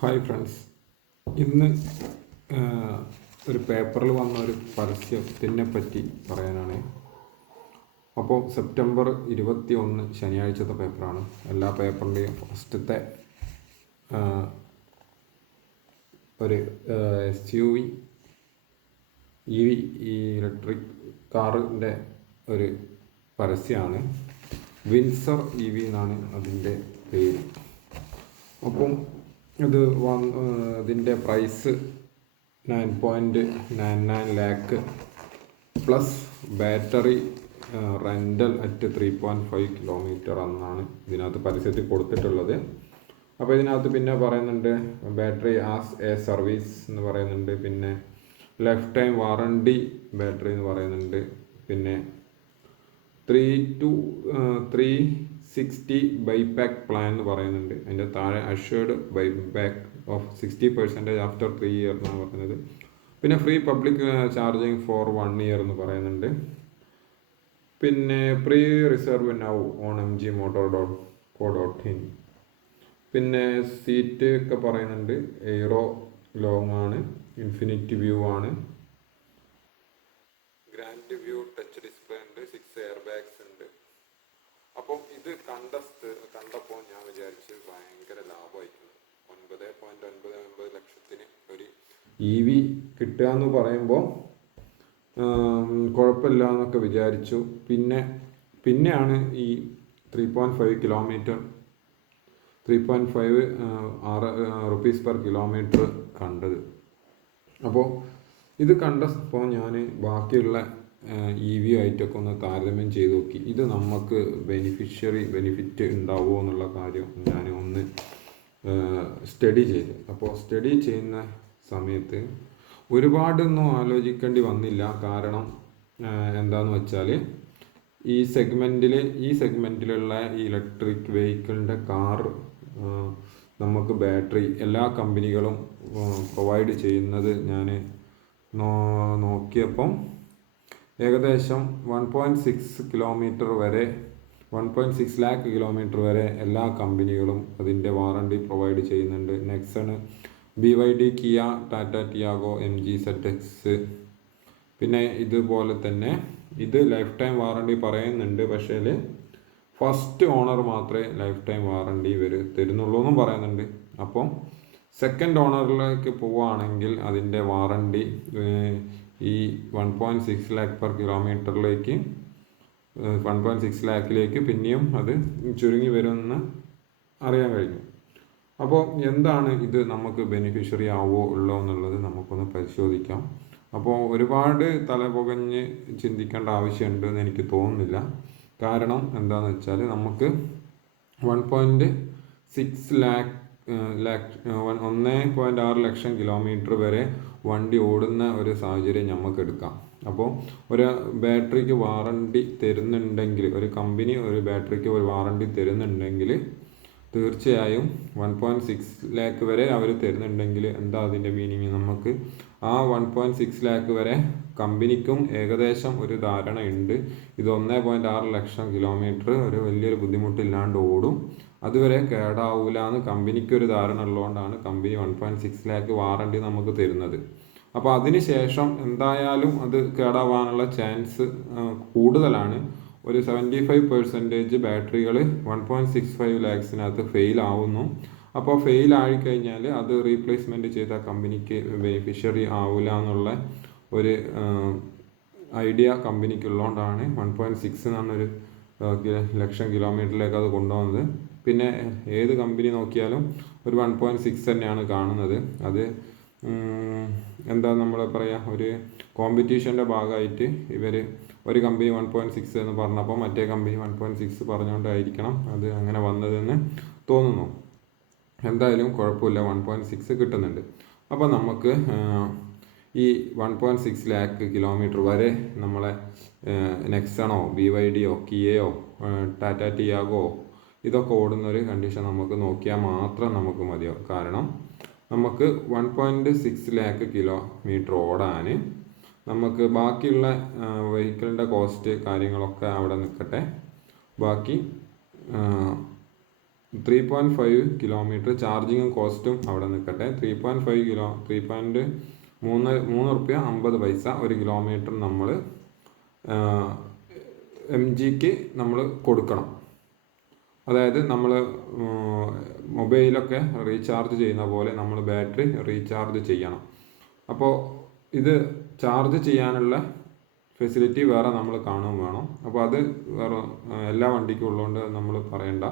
Hi friends, ഇന്ന് ഒരു പേപ്പറിൽ വന്ന ഒരു പരസ്യത്തിനെ പറ്റി പറയാനാണ്. അപ്പോൾ സെപ്റ്റംബർ 21 ശനിയാഴ്ചത്തെ പേപ്പറാണ്. എല്ലാ പേപ്പറിൻ്റെയും ഫസ്റ്റത്തെ ഒരു SUV EV ഇലക്ട്രിക് കാറിൻ്റെ ഒരു പരസ്യമാണ്. വിൻസർ EV എന്നാണ് അതിൻ്റെ പേര്. അപ്പം ഇത് അതിൻ്റെ price 9.99 lakh plus battery rental at 3.5 kilometre എന്നാണ് ഇതിനകത്ത് പരസ്യത്തിൽ കൊടുത്തിട്ടുള്ളത്. അപ്പോൾ ഇതിനകത്ത് പിന്നെ പറയുന്നുണ്ട് ബാറ്ററി ആസ് എ സർവീസ് എന്ന് പറയുന്നുണ്ട്, പിന്നെ ലൈഫ് ടൈം വാറണ്ടി ബാറ്ററി എന്ന് പറയുന്നുണ്ട്, പിന്നെ 360 ബൈപാക്ക് പ്ലാൻ എന്ന് പറയുന്നുണ്ട്. അതിൻ്റെ താഴെ assured buyback of 60% after 3 year എന്നാണ് പറയുന്നത്. പിന്നെ free public charging for 1 year എന്ന് പറയുന്നുണ്ട്. പിന്നെ pre reserve now on mgmotor.co.in. പിന്നെ സീറ്റ് ഒക്കെ പറയുന്നുണ്ട് എയ്റോ ലോങ് ആണ്, ഇൻഫിനിറ്റി വ്യൂ ആണ്, ഗ്രാൻഡ് വ്യൂ ടച്ച് ഡിസ്പ്ലേ ഉണ്ട്, 6 എയർ ബാഗ്സ് ഉണ്ട്. അപ്പം ഇത് കണ്ടപ്പോൾ ഞാൻ വിചാരിച്ച് ഭയങ്കര ലാഭമായിട്ടുണ്ട്. 9.99 ലക്ഷത്തിന് ഒരു EV കിട്ടുക എന്ന് പറയുമ്പോൾ കുഴപ്പമില്ല എന്നൊക്കെ വിചാരിച്ചു. പിന്നെയാണ് ഈ 3.5 കിലോമീറ്റർ 3.5 റുപ്പീസ് പെർ കിലോമീറ്റർ കണ്ടത്. അപ്പോൾ ഇത് കണ്ടപ്പോൾ ഞാൻ ബാക്കിയുള്ള EV ആയിട്ടൊക്കെ ഒന്ന് താരതമ്യം ചെയ്ത് നോക്കി. ഇത് നമുക്ക് ബെനിഫിറ്റ് ഉണ്ടാവുമോ എന്നുള്ള കാര്യം ഞാൻ ഒന്ന് സ്റ്റഡി ചെയ്ത്. അപ്പോൾ സ്റ്റഡി ചെയ്യുന്ന സമയത്ത് ഒരുപാടൊന്നും ആലോചിക്കേണ്ടി വന്നില്ല. കാരണം എന്താണെന്ന് വെച്ചാൽ ഈ സെഗ്മെൻറ്റിലുള്ള ഈ ഇലക്ട്രിക് വെഹിക്കിളിൻ്റെ കാർ നമുക്ക് ബാറ്ററി എല്ലാ കമ്പനികളും പ്രൊവൈഡ് ചെയ്യുന്നത് ഞാൻ നോക്കിയപ്പം ഏകദേശം 1.6 ലാക്ക് കിലോമീറ്റർ വരെ എല്ലാ കമ്പനികളും അതിൻ്റെ വാറണ്ടി പ്രൊവൈഡ് ചെയ്യുന്നുണ്ട്. Nexon, BYD, Kia, Tata Tiago, MG ZX. പിന്നെ ഇതുപോലെ തന്നെ ഇത് ലൈഫ് ടൈം വാറണ്ടി പറയുന്നുണ്ട്. പക്ഷേ ഫസ്റ്റ് ഓണർ മാത്രമേ ലൈഫ് ടൈം വാറണ്ടി തരുന്നുള്ളൂ എന്നും പറയുന്നുണ്ട്. അപ്പം സെക്കൻഡ് ഓണറിലേക്ക് പോവുകയാണെങ്കിൽ അതിൻ്റെ വാറണ്ടി ഈ 1.6 ലാക്ക് പെർ കിലോമീറ്ററിലേക്ക് 1.6 ലാക്കിലേക്ക് പിന്നെയും അത് ചുരുങ്ങി വരുമെന്ന് അറിയാൻ കഴിഞ്ഞു. അപ്പോൾ എന്താണ് ഇത് നമുക്ക് ബെനിഫിഷ്യറി ആവോ ഉള്ളോ എന്നുള്ളത് നമുക്കൊന്ന് പരിശോധിക്കാം. അപ്പോൾ ഒരുപാട് തലപുകഞ്ഞ് ചിന്തിക്കേണ്ട ആവശ്യമുണ്ടെന്ന് എനിക്ക് തോന്നുന്നില്ല. കാരണം എന്താണെന്ന് വെച്ചാൽ നമുക്ക് 1.6 ലക്ഷം കിലോമീറ്റർ വരെ വണ്ടി ഓടുന്ന ഒരു സാഹചര്യം നമുക്ക് എടുക്കാം. അപ്പോൾ ഒരു ബാറ്ററിക്ക് വാറണ്ടി തരുന്നുണ്ടെങ്കിൽ, ഒരു കമ്പനി ഒരു ബാറ്ററിക്ക് ഒരു വാറണ്ടി തരുന്നുണ്ടെങ്കിൽ തീർച്ചയായും 1.6 ലാക്ക് വരെ അവർ തരുന്നുണ്ടെങ്കിൽ എന്താ അതിൻ്റെ മീനിങ്? നമുക്ക് ആ 1.6 ലാക്ക് വരെ കമ്പനിക്കും ഏകദേശം ഒരു ധാരണ ഉണ്ട്. ഇത് 1.6 ലക്ഷം കിലോമീറ്റർ ഒരു വലിയൊരു ബുദ്ധിമുട്ടില്ലാണ്ട് ഓടും, അതുവരെ കേടാവൂല എന്ന് കമ്പനിക്ക് ഒരു ധാരണ ഉള്ളതുകൊണ്ടാണ് കമ്പനി 1.6 ലാക്ക് വാറണ്ടി നമുക്ക് തരുന്നത്. അപ്പോൾ അതിന് ശേഷം എന്തായാലും അത് കേടാവാനുള്ള ചാൻസ് കൂടുതലാണ്. ഒരു 75% ബാറ്ററികൾ 1.65 ലാക്സിനകത്ത് ഫെയിൽ ആവുന്നു. അപ്പോൾ ഫെയിൽ ആയിക്കഴിഞ്ഞാൽ അത് റീപ്ലേസ്മെൻറ്റ് ചെയ്ത കമ്പനിക്ക് ബെനിഫിഷ്യറി ആവില്ല എന്നുള്ള ഒരു ഐഡിയ കമ്പനിക്കുള്ളതുകൊണ്ടാണ് 1.6 എന്നൊരു ലക്ഷം കിലോമീറ്ററിലേക്ക് അത് കൊണ്ടുപോകുന്നത്. പിന്നെ ഏത് കമ്പനി നോക്കിയാലും ഒരു 1.6 തന്നെയാണ് കാണുന്നത്. അത് എന്താ നമ്മൾ പറയുക, ഒരു കോമ്പറ്റീഷൻ്റെ ഭാഗമായിട്ട് ഒരു കമ്പനി 1.6 എന്ന് പറഞ്ഞപ്പോൾ മറ്റേ കമ്പനി 1.6 പറഞ്ഞുകൊണ്ടായിരിക്കണം അത് അങ്ങനെ വന്നതെന്ന് തോന്നുന്നു. എന്തായാലും കുഴപ്പമില്ല, 1.6 കിട്ടുന്നുണ്ട്. അപ്പോൾ നമുക്ക് ഈ 1.6 ലാക്ക് കിലോമീറ്റർ വരെ നമ്മളെ നെക്സണോ, BYDയോ, കിയയോ, ടാറ്റ ടിയാഗോ ഇതൊക്കെ ഓടുന്നൊരു കണ്ടീഷൻ നമുക്ക് നോക്കിയാൽ മാത്രം നമുക്ക് മതിയാവും. കാരണം നമുക്ക് 1.6 ലാക്ക് കിലോമീറ്റർ ഓടാൻ നമുക്ക് ബാക്കിയുള്ള വെഹിക്കിളിൻ്റെ കോസ്റ്റ് കാര്യങ്ങളൊക്കെ അവിടെ നിൽക്കട്ടെ. ബാക്കി 3.5 കിലോമീറ്റർ ചാർജിങ്ങും കോസ്റ്റും അവിടെ നിൽക്കട്ടെ. 3 റുപ്യ 50 പൈസ ഒരു കിലോമീറ്റർ നമ്മൾ MGക്ക് നമ്മൾ കൊടുക്കണം. അതായത് നമ്മൾ മൊബൈലൊക്കെ റീചാർജ് ചെയ്യുന്ന പോലെ നമ്മൾ ബാറ്ററി റീചാർജ് ചെയ്യണം. അപ്പോൾ ഇത് ചാർജ് ചെയ്യാനുള്ള ഫെസിലിറ്റി വേറെ നമ്മൾ കാണുകയും വേണം. അപ്പോൾ അത് വേറെ എല്ലാ വണ്ടിക്കും ഉള്ളതുകൊണ്ട് നമ്മൾ പറയണ്ട.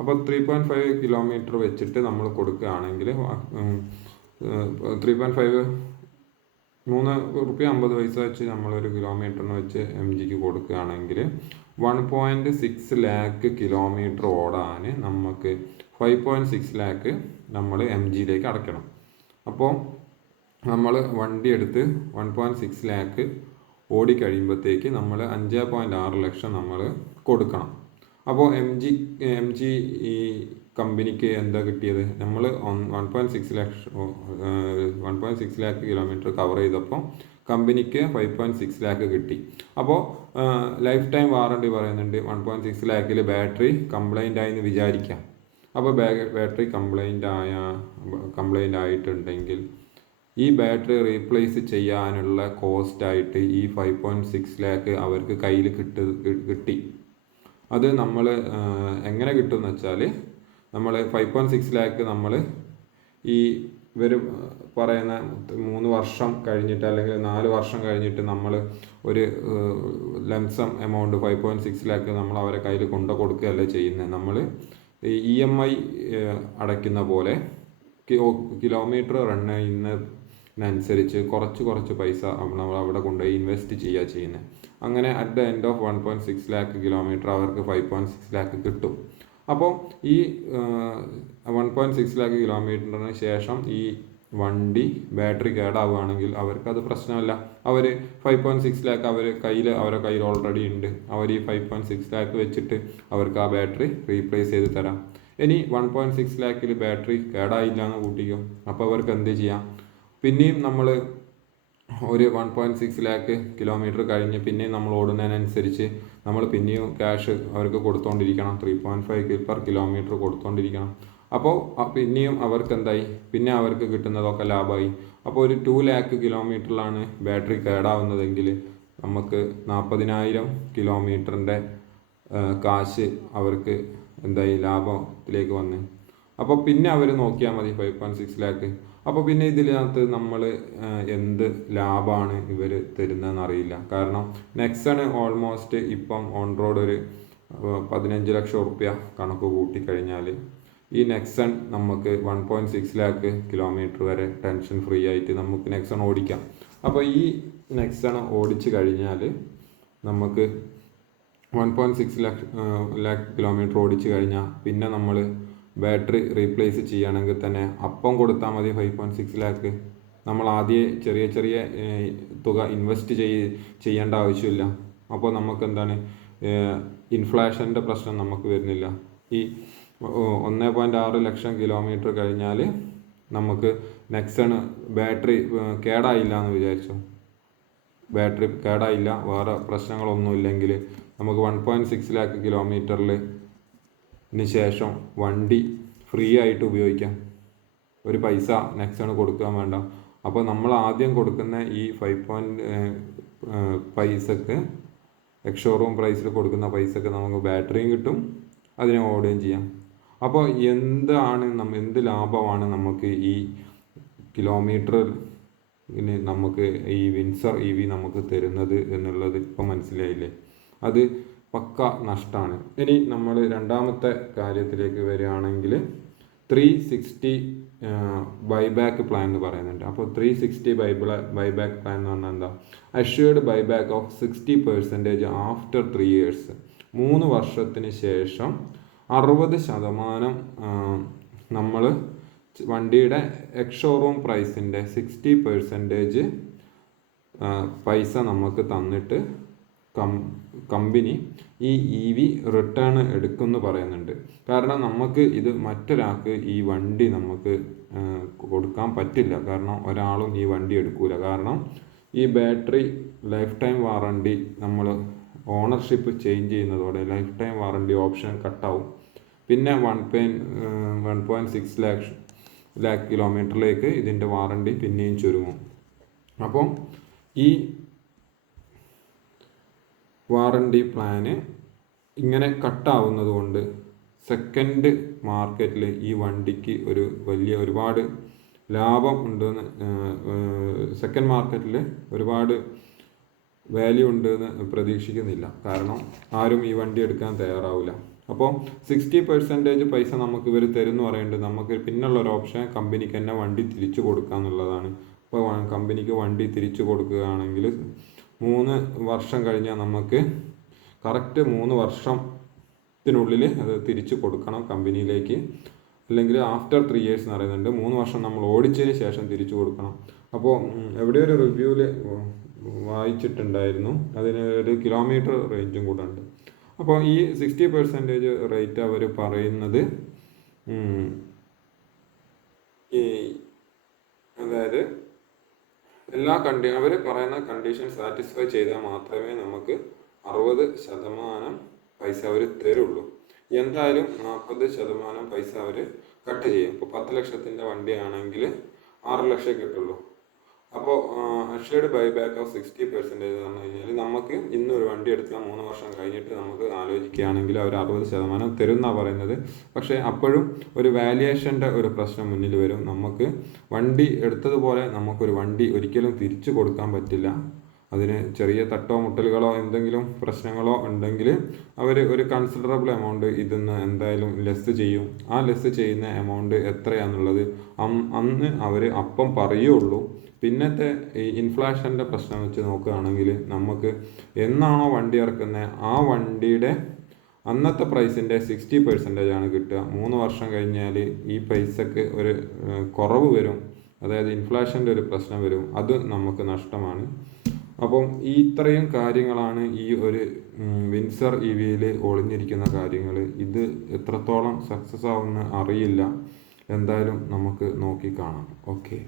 അപ്പോൾ 3.5 കിലോമീറ്റർ വെച്ചിട്ട് നമ്മൾ കൊടുക്കുകയാണെങ്കിൽ 3 റുപ്യ 50 പൈസ വെച്ച് നമ്മളൊരു കിലോമീറ്ററിന് വെച്ച് MGക്ക് കൊടുക്കുകയാണെങ്കിൽ 1.6 ലാക്ക് കിലോമീറ്റർ ഓടാൻ നമുക്ക് 5.6 ലാക്ക് നമ്മൾ MGയിലേക്ക് അടയ്ക്കണം. അപ്പോൾ നമ്മൾ വണ്ടി എടുത്ത് 1.6 ലാക്ക് ഓടിക്കഴിയുമ്പോഴത്തേക്ക് നമ്മൾ 5.6 ലക്ഷം നമ്മൾ കൊടുക്കണം. അപ്പോൾ MG ഈ കമ്പനിക്ക് എന്താ കിട്ടിയത്? നമ്മൾ 1.6 ലാക്ക് കിലോമീറ്റർ കവർ ചെയ്തപ്പോൾ കമ്പനിക്ക് 5.6 ലാക്ക് കിട്ടി. അപ്പോൾ ലൈഫ് ടൈം വാറണ്ടി പറയുന്നുണ്ട്. 1.6 ലാക്കിൽ ബാറ്ററി കംപ്ലൈൻ്റ് ആയെന്ന് വിചാരിക്കാം. അപ്പോൾ ബാറ്ററി കംപ്ലൈൻ്റ് ആയിട്ടുണ്ടെങ്കിൽ ഈ ബാറ്ററി റീപ്ലേസ് ചെയ്യാനുള്ള കോസ്റ്റായിട്ട് ഈ 5.6 ലാക്ക് അവർക്ക് കയ്യിൽ കിട്ടി. അത് നമ്മൾ എങ്ങനെ കിട്ടുമെന്ന് വെച്ചാൽ നമ്മൾ 5.6 ലാക്ക് നമ്മൾ ഈ ഇവർ പറയുന്ന 3 വർഷം കഴിഞ്ഞിട്ട് അല്ലെങ്കിൽ 4 വർഷം കഴിഞ്ഞിട്ട് നമ്മൾ ഒരു ലംസം എമൗണ്ട് 5.6 ലാക്ക് നമ്മൾ അവരെ കയ്യിൽ കൊടുക്കുകയല്ല ചെയ്യുന്നത്. നമ്മൾ EMI അടയ്ക്കുന്ന പോലെ കിലോമീറ്റർ റൺ ചെയ്യുന്നതിനനുസരിച്ച് കുറച്ച് പൈസ നമ്മൾ അവിടെ കൊണ്ടുപോയി ഇൻവെസ്റ്റ് ചെയ്യുന്നത്. അങ്ങനെ at the end of 1.6 lakh kilometre അവർക്ക് 5.6 ലാക്ക് കിട്ടും. അപ്പോൾ ഈ 1.6 ലാക്ക് കിലോമീറ്ററിന് ശേഷം ഈ വണ്ടി ബാറ്ററി കേടാവുകയാണെങ്കിൽ അവർക്കത് പ്രശ്നമല്ല. അവർ 5.6 ലാക്ക് അവരെ കയ്യിൽ ഓൾറെഡി ഉണ്ട്. അവർ ഈ 5.6 ലാക്ക് വെച്ചിട്ട് അവർക്ക് ആ ബാറ്ററി റീപ്ലേസ് ചെയ്ത് തരാം. ഇനി 1.6 ലാക്കിൽ ബാറ്ററി കേടായില്ല എന്ന് കൂട്ടിക്കോ. അപ്പോൾ അവർക്ക് എന്ത് ചെയ്യാം? പിന്നെയും നമ്മൾ ഒരു 1.6 ലാക്ക് കിലോമീറ്റർ കഴിഞ്ഞ് പിന്നെയും നമ്മൾ ഓടുന്നതിനനുസരിച്ച് നമ്മൾ പിന്നെയും ക്യാഷ് അവർക്ക് കൊടുത്തുകൊണ്ടിരിക്കണം. 3.5 പെർ കിലോമീറ്റർ കൊടുത്തുകൊണ്ടിരിക്കണം. അപ്പോൾ പിന്നെയും അവർക്ക് എന്തായി? പിന്നെ അവർക്ക് കിട്ടുന്നതൊക്കെ ലാഭമായി. അപ്പോൾ ഒരു 2 ലാക്ക് കിലോമീറ്ററിലാണ് ബാറ്ററി കേടാവുന്നതെങ്കിൽ നമുക്ക് 40,000 കിലോമീറ്ററിൻ്റെ കാശ് അവർക്ക് എന്തായി? ലാഭത്തിലേക്ക് വന്ന്. അപ്പോൾ പിന്നെ അവർ നോക്കിയാൽ മതി 5.6 ലാക്ക്. അപ്പോൾ പിന്നെ ഇതിനകത്ത് നമ്മൾ എന്ത് ലാഭമാണ് ഇവർ തരുന്നതെന്ന് അറിയില്ല. കാരണം നെക്സൺ ഓൾമോസ്റ്റ് ഇപ്പം ഓൺ റോഡ് ഒരു 15 ലക്ഷം റുപ്യ കണക്ക് കൂട്ടിക്കഴിഞ്ഞാൽ ഈ നെക്സൺ നമുക്ക് 1.6 ലാക്ക് കിലോമീറ്റർ വരെ ടെൻഷൻ ഫ്രീ ആയിട്ട് നമുക്ക് നെക്സൺ ഓടിക്കാം. അപ്പോൾ ഈ നെക്സൺ ഓടിച്ചു കഴിഞ്ഞാൽ നമുക്ക് 1.6 ലാക്ക് കിലോമീറ്റർ ഓടിച്ചു കഴിഞ്ഞാൽ പിന്നെ നമ്മൾ ബാറ്ററി റീപ്ലേസ് ചെയ്യുകയാണെങ്കിൽ തന്നെ അപ്പം കൊടുത്താൽ മതി 5.6 ലാക്ക്. നമ്മൾ ആദ്യം ചെറിയ തുക ഇൻവെസ്റ്റ് ചെയ്യേണ്ട ആവശ്യമില്ല. അപ്പോൾ നമുക്ക് എന്താണ്? ഇൻഫ്ലേഷൻ്റെ പ്രശ്നം നമുക്ക് വരുന്നില്ല. ഈ 1.6 ലക്ഷം കിലോമീറ്റർ കഴിഞ്ഞാൽ നമുക്ക് നെക്സണ് ബാറ്ററി കേടായില്ല എന്ന് വിചാരിച്ചു. ബാറ്ററി കേടായില്ല, വേറെ പ്രശ്നങ്ങളൊന്നുമില്ലെങ്കിൽ നമുക്ക് 1.6 ലാക്ക് കിലോമീറ്ററിന് ശേഷം വണ്ടി ഫ്രീ ആയിട്ട് ഉപയോഗിക്കാം. ഒരു പൈസ നെക്സണ് കൊടുക്കാൻ വേണ്ട. അപ്പോൾ നമ്മൾ ആദ്യം കൊടുക്കുന്ന ഈ 5 പൈസക്ക് എക്സ്ഷോറൂം പ്രൈസിൽ കൊടുക്കുന്ന പൈസക്ക് നമുക്ക് ബാറ്ററിയും കിട്ടും, അതിനെ ഓടുകയും ചെയ്യാം. അപ്പോൾ എന്ത് ലാഭമാണ് നമുക്ക് ഈ കിലോമീറ്ററിന് നമുക്ക് ഈ വിൻസർ EV നമുക്ക് തരുന്നത് എന്നുള്ളത് ഇപ്പോൾ മനസ്സിലായില്ലേ? അത് പക്ക നഷ്ടമാണ്. ഇനി നമ്മൾ രണ്ടാമത്തെ കാര്യത്തിലേക്ക് വരികയാണെങ്കിൽ 360 ബൈബാക്ക് പ്ലാൻ എന്ന് പറയുന്നുണ്ട്. അപ്പോൾ 360 ബൈബാക്ക് പ്ലാൻ എന്ന് പറഞ്ഞാൽ എന്താ? Assured buyback of 60% after 3 years. 3 വർഷത്തിന് ശേഷം 60% നമ്മൾ വണ്ടിയുടെ എക്സ്ഷോറൂം പ്രൈസിൻ്റെ 60% പൈസ നമുക്ക് തന്നിട്ട് കമ്പനി ഈ EV റിട്ടേൺ എടുക്കുമെന്ന് പറയുന്നുണ്ട്. കാരണം നമുക്ക് ഇത് മറ്റൊരാൾക്ക് ഈ വണ്ടി നമുക്ക് കൊടുക്കാൻ പറ്റില്ല. കാരണം ഒരാളും ഈ വണ്ടി എടുക്കൂല. കാരണം ഈ ബാറ്ററി ലൈഫ് ടൈം വാറണ്ടി നമ്മൾ ഓണർഷിപ്പ് ചേഞ്ച് ചെയ്യുന്നതോടെ ലൈഫ് ടൈം വാറണ്ടി ഓപ്ഷൻ കട്ടാവും. പിന്നെ 1.6 ലാക്ക് കിലോമീറ്ററിലേക്ക് ഇതിൻ്റെ വാറണ്ടി പിന്നെയും ചുരുങ്ങും. അപ്പം ഈ വാറണ്ടി പ്ലാന് ഇങ്ങനെ കട്ടാവുന്നത് കൊണ്ട് സെക്കൻഡ് മാർക്കറ്റിൽ ഈ വണ്ടിക്ക് ഒരുപാട് ലാഭം ഉണ്ടെന്ന്, സെക്കൻഡ് മാർക്കറ്റിൽ ഒരുപാട് വാല്യൂ ഉണ്ടെന്ന് പ്രതീക്ഷിക്കുന്നില്ല. കാരണം ആരും ഈ വണ്ടി എടുക്കാൻ തയ്യാറാവില്ല. അപ്പോൾ 60% പൈസ നമുക്ക് ഇവർ തരുമെന്ന് പറയുന്നുണ്ട്. നമുക്ക് പിന്നുള്ള ഒരു ഓപ്ഷൻ കമ്പനിക്ക് തന്നെ വണ്ടി തിരിച്ചു കൊടുക്കുക എന്നുള്ളതാണ്. അപ്പോൾ കമ്പനിക്ക് വണ്ടി തിരിച്ചു കൊടുക്കുകയാണെങ്കിൽ 3 വർഷം കഴിഞ്ഞാൽ നമുക്ക് കറക്റ്റ് 3 വർഷത്തിനുള്ളിൽ അത് തിരിച്ചു കൊടുക്കണം കമ്പനിയിലേക്ക്. അല്ലെങ്കിൽ ആഫ്റ്റർ 3 years എന്ന് പറയുന്നുണ്ട്. 3 വർഷം നമ്മൾ ഓടിച്ചതിന് ശേഷം തിരിച്ചു കൊടുക്കണം. അപ്പോൾ എവിടെയൊരു റിവ്യൂവിൽ വായിച്ചിട്ടുണ്ടായിരുന്നു, അതിന് ഒരു കിലോമീറ്റർ റേഞ്ചും കൂടെ ഉണ്ട്. അപ്പോൾ ഈ 60% റേറ്റ് അവർ പറയുന്നത് അതായത് അവർ പറയുന്ന കണ്ടീഷൻ സാറ്റിസ്ഫൈ ചെയ്താൽ മാത്രമേ നമുക്ക് 60% പൈസ അവർ തരുള്ളൂ. എന്തായാലും 40% പൈസ അവർ കട്ട് ചെയ്യും. ഇപ്പോൾ 10 ലക്ഷത്തിൻ്റെ വണ്ടിയാണെങ്കിൽ 6 ലക്ഷം കിട്ടുള്ളൂ. അപ്പോൾ അഷേർഡ് ബൈബാക്ക് ഓഫ് 60% എന്ന് പറഞ്ഞു കഴിഞ്ഞാൽ നമുക്ക് ഇന്നൊരു വണ്ടി എടുത്താൽ 3 വർഷം കഴിഞ്ഞിട്ട് നമുക്ക് ആലോചിക്കുകയാണെങ്കിൽ അവർ 60% തരുമെന്നാണ് പറയുന്നത്. പക്ഷേ അപ്പോഴും ഒരു വാല്യുവേഷൻ്റെ ഒരു പ്രശ്നം മുന്നിൽ വരും. നമുക്ക് വണ്ടി എടുത്തതുപോലെ നമുക്കൊരു വണ്ടി ഒരിക്കലും തിരിച്ചു കൊടുക്കാൻ പറ്റില്ല. അതിന് ചെറിയ തട്ടോ മുട്ടലുകളോ എന്തെങ്കിലും പ്രശ്നങ്ങളോ ഉണ്ടെങ്കിൽ അവർ ഒരു കൺസിഡറബിൾ എമൗണ്ട് ഇതിന്ന് എന്തായാലും ലെസ് ചെയ്യും. ആ ലെസ് ചെയ്യുന്ന എമൗണ്ട് എത്രയാണെന്നുള്ളത് അന്ന് അവർ അപ്പം പറയുള്ളൂ. പിന്നത്തെ ഈ ഇൻഫ്ലേഷൻ്റെ പ്രശ്നം വെച്ച് നോക്കുകയാണെങ്കിൽ നമുക്ക് എന്നാണോ വണ്ടി ഇറക്കുന്നത് ആ വണ്ടിയുടെ അന്നത്തെ പ്രൈസിൻ്റെ 60% കിട്ടുക. 3 വർഷം കഴിഞ്ഞാൽ ഈ പൈസക്ക് ഒരു കുറവ് വരും. അതായത് ഇൻഫ്ലേഷൻ്റെ ഒരു പ്രശ്നം വരും. അത് നമുക്ക് നഷ്ടമാണ്. അപ്പം ഇത്രയും കാര്യങ്ങളാണ് ഈ ഒരു വിൻസർ EVയിൽ ഒളിഞ്ഞിരിക്കുന്ന കാര്യങ്ങൾ. ഇത് എത്രത്തോളം സക്സസ് ആവുമെന്ന് അറിയില്ല. എന്തായാലും നമുക്ക് നോക്കി കാണാം. ഓക്കെ.